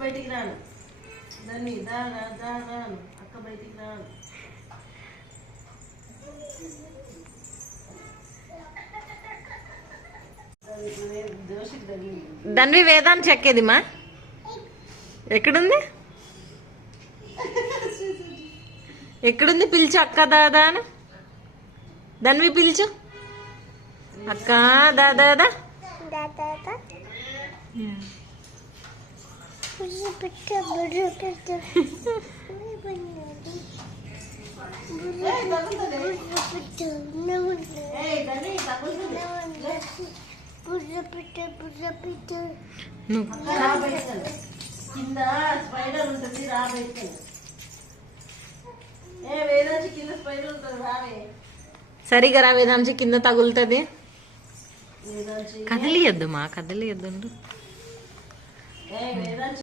బయటికి రాను. దాన్ని రాను. అక్క బయటికి రాను. ధన్వి వేదాన్ని చెక్కేది మా ఎక్కడుంది ఎక్కడుంది? పిలిచు అక్క దాదా అని. ధన్వి పిలిచు అక్క దాదా. కింద స్పైడర్ ఉంటుంది, రా బయటికి. వేదాంచి కింద స్పైడర్ ఉంటుంది, రావే. సరిగా రా వేదాంచి, కింద తగులుతుంది. కదిలియద్దు మా కదిలియద్దు.